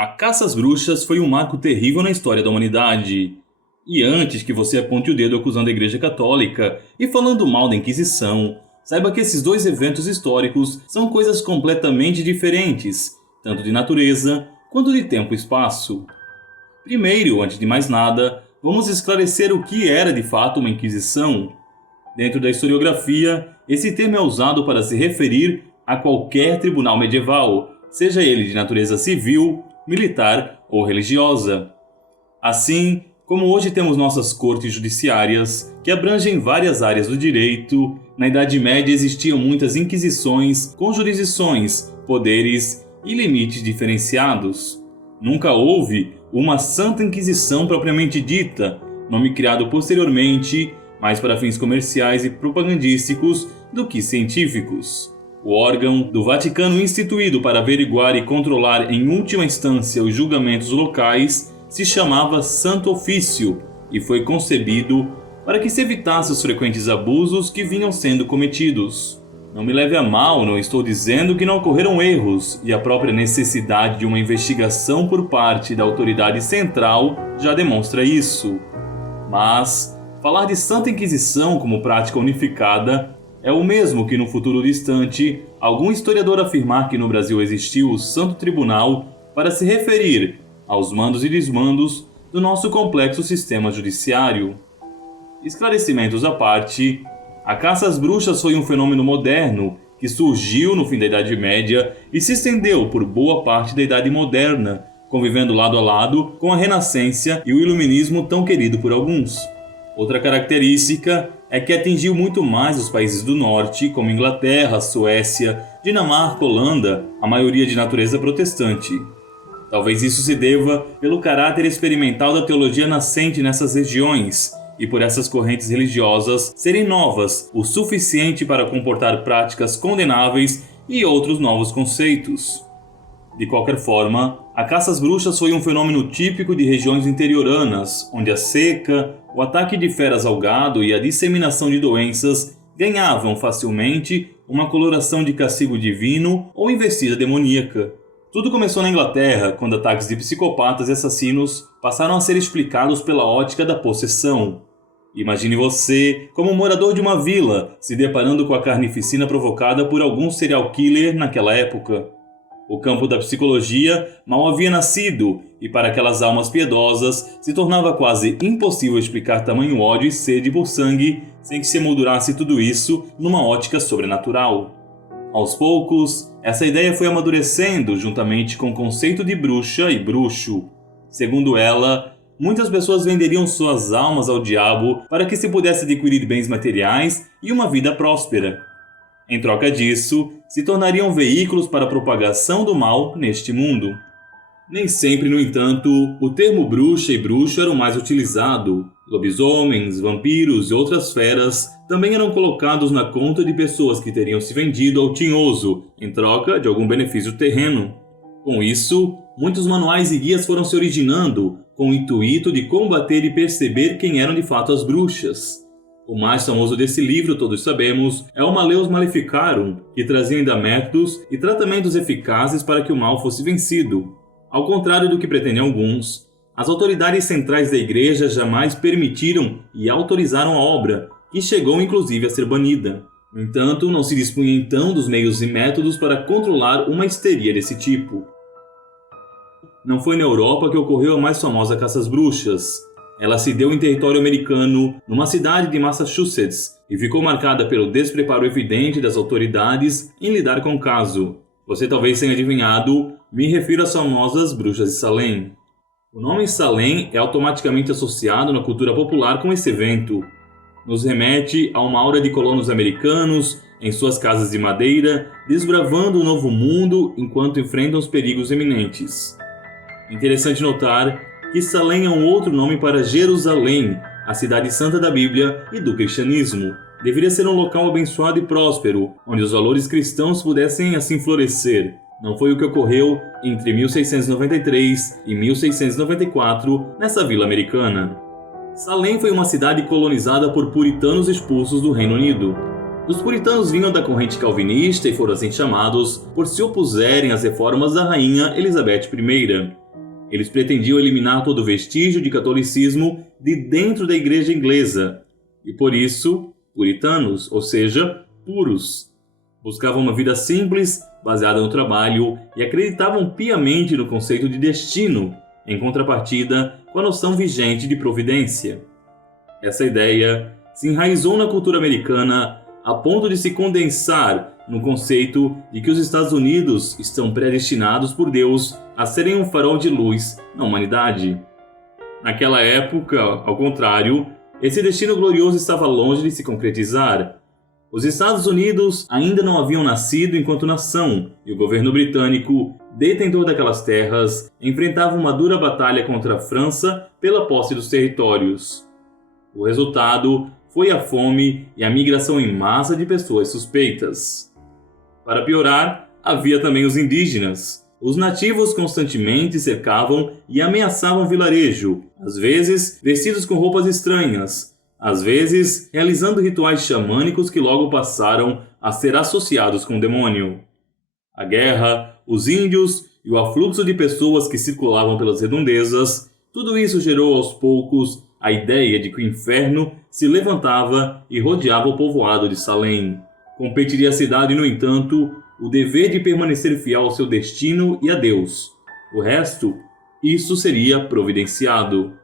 A caça às bruxas foi um marco terrível na história da humanidade. E antes que você aponte o dedo acusando a Igreja Católica e falando mal da Inquisição, saiba que esses dois eventos históricos são coisas completamente diferentes, tanto de natureza quanto de tempo e espaço. Primeiro, antes de mais nada, vamos esclarecer o que era de fato uma Inquisição. Dentro da historiografia, esse termo é usado para se referir a qualquer tribunal medieval, seja ele de natureza civil, militar ou religiosa. Assim, como hoje temos nossas cortes judiciárias, que abrangem várias áreas do direito, na Idade Média existiam muitas inquisições com jurisdições, poderes e limites diferenciados. Nunca houve uma Santa Inquisição propriamente dita, nome criado posteriormente, mais para fins comerciais e propagandísticos do que científicos. O órgão do Vaticano instituído para averiguar e controlar em última instância os julgamentos locais se chamava Santo Ofício e foi concebido para que se evitasse os frequentes abusos que vinham sendo cometidos. Não me leve a mal, não estou dizendo que não ocorreram erros, e a própria necessidade de uma investigação por parte da autoridade central já demonstra isso. Mas falar de Santa Inquisição como prática unificada é o mesmo que no futuro distante algum historiador afirmar que no Brasil existiu o Santo Tribunal para se referir aos mandos e desmandos do nosso complexo sistema judiciário. Esclarecimentos à parte, a caça às bruxas foi um fenômeno moderno que surgiu no fim da Idade Média e se estendeu por boa parte da Idade Moderna, convivendo lado a lado com a Renascença e o Iluminismo tão querido por alguns. Outra característica é que atingiu muito mais os países do norte, como Inglaterra, Suécia, Dinamarca, Holanda, a maioria de natureza protestante. Talvez isso se deva pelo caráter experimental da teologia nascente nessas regiões e por essas correntes religiosas serem novas o suficiente para comportar práticas condenáveis e outros novos conceitos. De qualquer forma, a caça às bruxas foi um fenômeno típico de regiões interioranas, onde a seca, o ataque de feras ao gado e a disseminação de doenças ganhavam facilmente uma coloração de castigo divino ou investida demoníaca. Tudo começou na Inglaterra, quando ataques de psicopatas e assassinos passaram a ser explicados pela ótica da possessão. Imagine você, como morador de uma vila, se deparando com a carnificina provocada por algum serial killer naquela época. O campo da psicologia mal havia nascido, e para aquelas almas piedosas se tornava quase impossível explicar tamanho ódio e sede por sangue sem que se emoldurasse tudo isso numa ótica sobrenatural. Aos poucos, essa ideia foi amadurecendo juntamente com o conceito de bruxa e bruxo. Segundo ela, muitas pessoas venderiam suas almas ao diabo para que se pudesse adquirir bens materiais e uma vida próspera. Em troca disso, se tornariam veículos para a propagação do mal neste mundo. Nem sempre, no entanto, o termo bruxa e bruxo era o mais utilizado. Lobisomens, vampiros e outras feras também eram colocados na conta de pessoas que teriam se vendido ao tinhoso em troca de algum benefício terreno. Com isso, muitos manuais e guias foram se originando com o intuito de combater e perceber quem eram de fato as bruxas. O mais famoso desse livro, todos sabemos, é o Malleus Maleficarum, que trazia ainda métodos e tratamentos eficazes para que o mal fosse vencido. Ao contrário do que pretendem alguns, as autoridades centrais da Igreja jamais permitiram e autorizaram a obra, que chegou inclusive a ser banida. No entanto, não se dispunha então dos meios e métodos para controlar uma histeria desse tipo. Não foi na Europa que ocorreu a mais famosa caça às bruxas. Ela se deu em território americano, numa cidade de Massachusetts, e ficou marcada pelo despreparo evidente das autoridades em lidar com o caso. Você talvez tenha adivinhado, me refiro às famosas bruxas de Salem. O nome Salem é automaticamente associado na cultura popular com esse evento. Nos remete a uma aura de colonos americanos, em suas casas de madeira, desbravando o novo mundo enquanto enfrentam os perigos eminentes. Interessante notar que Salem é um outro nome para Jerusalém, a cidade santa da Bíblia e do cristianismo. Deveria ser um local abençoado e próspero, onde os valores cristãos pudessem assim florescer. Não foi o que ocorreu entre 1693 e 1694 nessa vila americana. Salem foi uma cidade colonizada por puritanos expulsos do Reino Unido. Os puritanos vinham da corrente calvinista e foram assim chamados por se opuserem às reformas da rainha Elizabeth I. Eles pretendiam eliminar todo vestígio de catolicismo de dentro da igreja inglesa, e por isso, puritanos, ou seja, puros. Buscavam uma vida simples, baseada no trabalho, e acreditavam piamente no conceito de destino, em contrapartida com a noção vigente de providência. Essa ideia se enraizou na cultura americana a ponto de se condensar no conceito de que os Estados Unidos estão predestinados por Deus a serem um farol de luz na humanidade. Naquela época, ao contrário, esse destino glorioso estava longe de se concretizar. Os Estados Unidos ainda não haviam nascido enquanto nação, e o governo britânico, detentor daquelas terras, enfrentava uma dura batalha contra a França pela posse dos territórios. O resultado foi a fome e a migração em massa de pessoas suspeitas. Para piorar, havia também os indígenas. Os nativos constantemente cercavam e ameaçavam o vilarejo, às vezes vestidos com roupas estranhas, às vezes realizando rituais xamânicos que logo passaram a ser associados com o demônio. A guerra, os índios e o afluxo de pessoas que circulavam pelas redondezas, tudo isso gerou aos poucos a ideia de que o inferno se levantava e rodeava o povoado de Salem. Competiria à cidade, no entanto, o dever de permanecer fiel ao seu destino e a Deus. O resto, isso seria providenciado.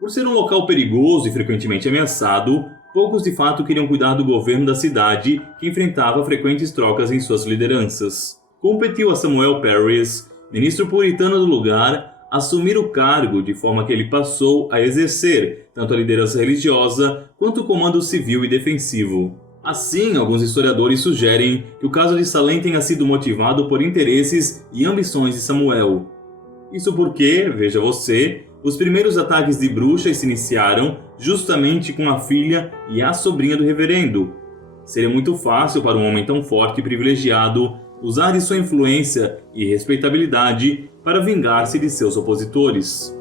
Por ser um local perigoso e frequentemente ameaçado, poucos de fato queriam cuidar do governo da cidade, que enfrentava frequentes trocas em suas lideranças. Competiu a Samuel Parris, ministro puritano do lugar, assumir o cargo de forma que ele passou a exercer tanto a liderança religiosa quanto o comando civil e defensivo. Assim, alguns historiadores sugerem que o caso de Salem tenha sido motivado por interesses e ambições de Samuel. Isso porque, veja você, os primeiros ataques de bruxas se iniciaram justamente com a filha e a sobrinha do reverendo. Seria muito fácil para um homem tão forte e privilegiado usar de sua influência e respeitabilidade para vingar-se de seus opositores.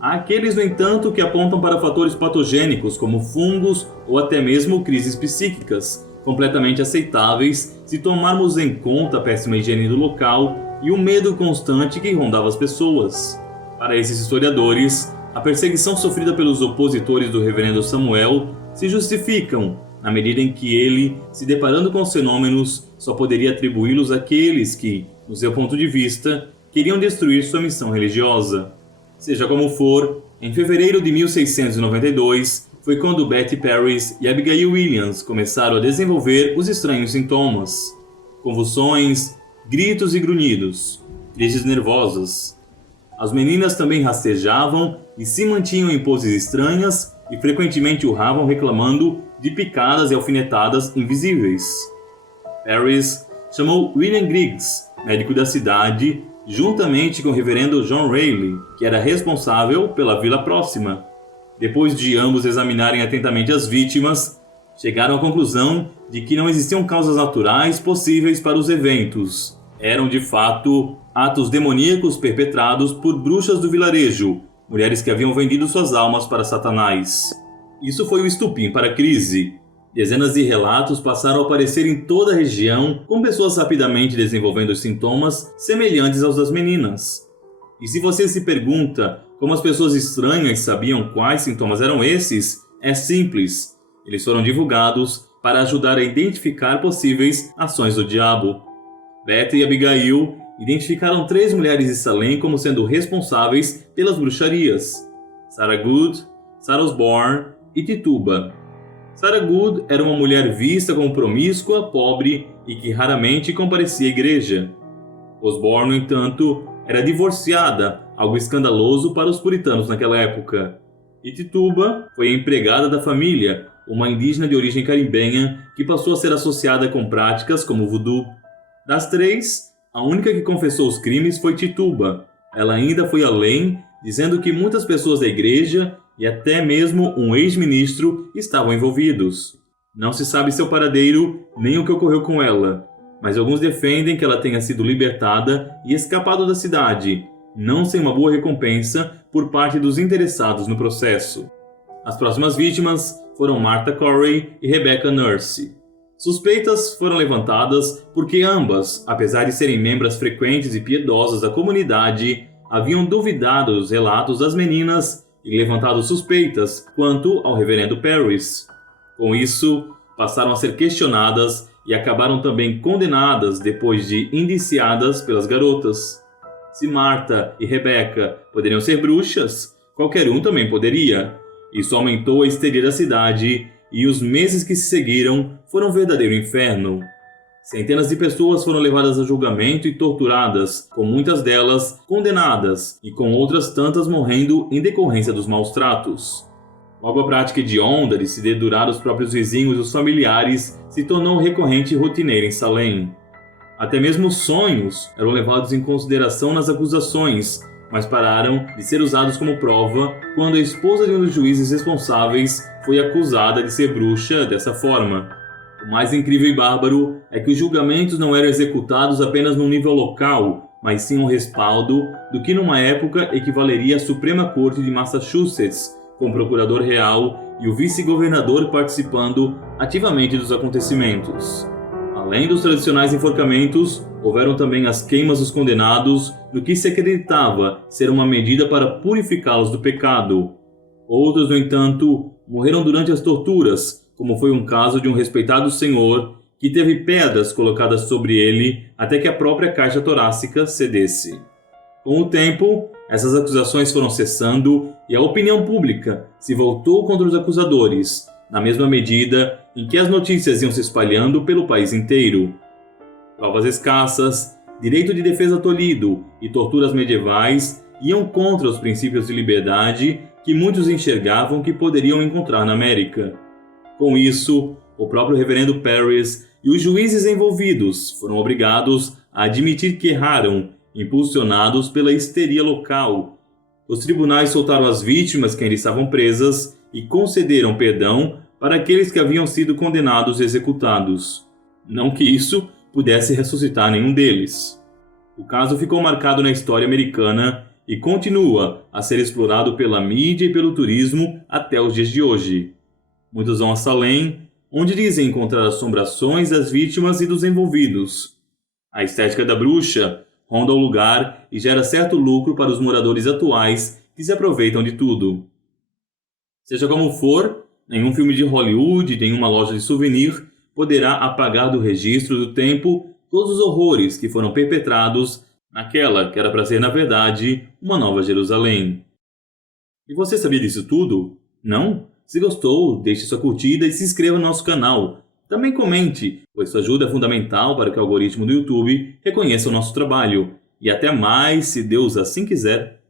Há aqueles, no entanto, que apontam para fatores patogênicos como fungos ou até mesmo crises psíquicas, completamente aceitáveis se tomarmos em conta a péssima higiene do local e o medo constante que rondava as pessoas. Para esses historiadores, a perseguição sofrida pelos opositores do reverendo Samuel se justificam, na medida em que ele, se deparando com os fenômenos, só poderia atribuí-los àqueles que, no seu ponto de vista, queriam destruir sua missão religiosa. Seja como for, em fevereiro de 1692, foi quando Betty Parris e Abigail Williams começaram a desenvolver os estranhos sintomas. Convulsões, gritos e grunhidos, crises nervosas. As meninas também rastejavam e se mantinham em poses estranhas e frequentemente urravam reclamando de picadas e alfinetadas invisíveis. Parris chamou William Griggs, médico da cidade, juntamente com o reverendo John Rayleigh, que era responsável pela vila próxima. Depois de ambos examinarem atentamente as vítimas, chegaram à conclusão de que não existiam causas naturais possíveis para os eventos. Eram, de fato, atos demoníacos perpetrados por bruxas do vilarejo, mulheres que haviam vendido suas almas para Satanás. Isso foi o estupim para a crise. Dezenas de relatos passaram a aparecer em toda a região, com pessoas rapidamente desenvolvendo sintomas semelhantes aos das meninas. E se você se pergunta como as pessoas estranhas sabiam quais sintomas eram esses, é simples. Eles foram divulgados para ajudar a identificar possíveis ações do diabo. Betty e Abigail identificaram 3 mulheres de Salem como sendo responsáveis pelas bruxarias: Sarah Good, Sarah Osborne e Tituba. Sarah Good era uma mulher vista como promíscua, pobre e que raramente comparecia à igreja. Osborne, no entanto, era divorciada, algo escandaloso para os puritanos naquela época. E Tituba foi a empregada da família, uma indígena de origem caribenha que passou a ser associada com práticas como o voodoo. Das 3, a única que confessou os crimes foi Tituba. Ela ainda foi além, dizendo que muitas pessoas da igreja e até mesmo um ex-ministro estavam envolvidos. Não se sabe seu paradeiro nem o que ocorreu com ela, mas alguns defendem que ela tenha sido libertada e escapado da cidade, não sem uma boa recompensa por parte dos interessados no processo. As próximas vítimas foram Martha Corey e Rebecca Nurse. Suspeitas foram levantadas porque ambas, apesar de serem membros frequentes e piedosas da comunidade, haviam duvidado dos relatos das meninas e levantado suspeitas quanto ao reverendo Parris. Com isso, passaram a ser questionadas e acabaram também condenadas depois de indiciadas pelas garotas. Se Martha e Rebecca poderiam ser bruxas, qualquer um também poderia. Isso aumentou a histeria da cidade e os meses que se seguiram foram um verdadeiro inferno. Centenas de pessoas foram levadas a julgamento e torturadas, com muitas delas condenadas e com outras tantas morrendo em decorrência dos maus tratos. Logo, a prática hedionda de se dedurar os próprios vizinhos e os familiares se tornou recorrente e rotineira em Salem. Até mesmo os sonhos eram levados em consideração nas acusações, mas pararam de ser usados como prova quando a esposa de um dos juízes responsáveis foi acusada de ser bruxa dessa forma. O mais incrível e bárbaro é que os julgamentos não eram executados apenas num nível local, mas sim um respaldo do que numa época equivaleria à Suprema Corte de Massachusetts, com o procurador real e o vice-governador participando ativamente dos acontecimentos. Além dos tradicionais enforcamentos, houveram também as queimas dos condenados, no que se acreditava ser uma medida para purificá-los do pecado. Outros, no entanto, morreram durante as torturas, como foi um caso de um respeitado senhor que teve pedras colocadas sobre ele até que a própria caixa torácica cedesse. Com o tempo, essas acusações foram cessando e a opinião pública se voltou contra os acusadores, na mesma medida em que as notícias iam se espalhando pelo país inteiro. Provas escassas, direito de defesa tolhido e torturas medievais iam contra os princípios de liberdade que muitos enxergavam que poderiam encontrar na América. Com isso, o próprio reverendo Parris e os juízes envolvidos foram obrigados a admitir que erraram, impulsionados pela histeria local. Os tribunais soltaram as vítimas que ainda estavam presas e concederam perdão para aqueles que haviam sido condenados e executados. Não que isso pudesse ressuscitar nenhum deles. O caso ficou marcado na história americana e continua a ser explorado pela mídia e pelo turismo até os dias de hoje. Muitos vão a Salem, onde dizem encontrar assombrações das vítimas e dos envolvidos. A estética da bruxa ronda o lugar e gera certo lucro para os moradores atuais que se aproveitam de tudo. Seja como for, nenhum filme de Hollywood, nenhuma loja de souvenir poderá apagar do registro do tempo todos os horrores que foram perpetrados naquela que era para ser, na verdade, uma nova Jerusalém. E você sabia disso tudo? Não? Se gostou, deixe sua curtida e se inscreva no nosso canal. Também comente, pois sua ajuda é fundamental para que o algoritmo do YouTube reconheça o nosso trabalho. E até mais, se Deus assim quiser.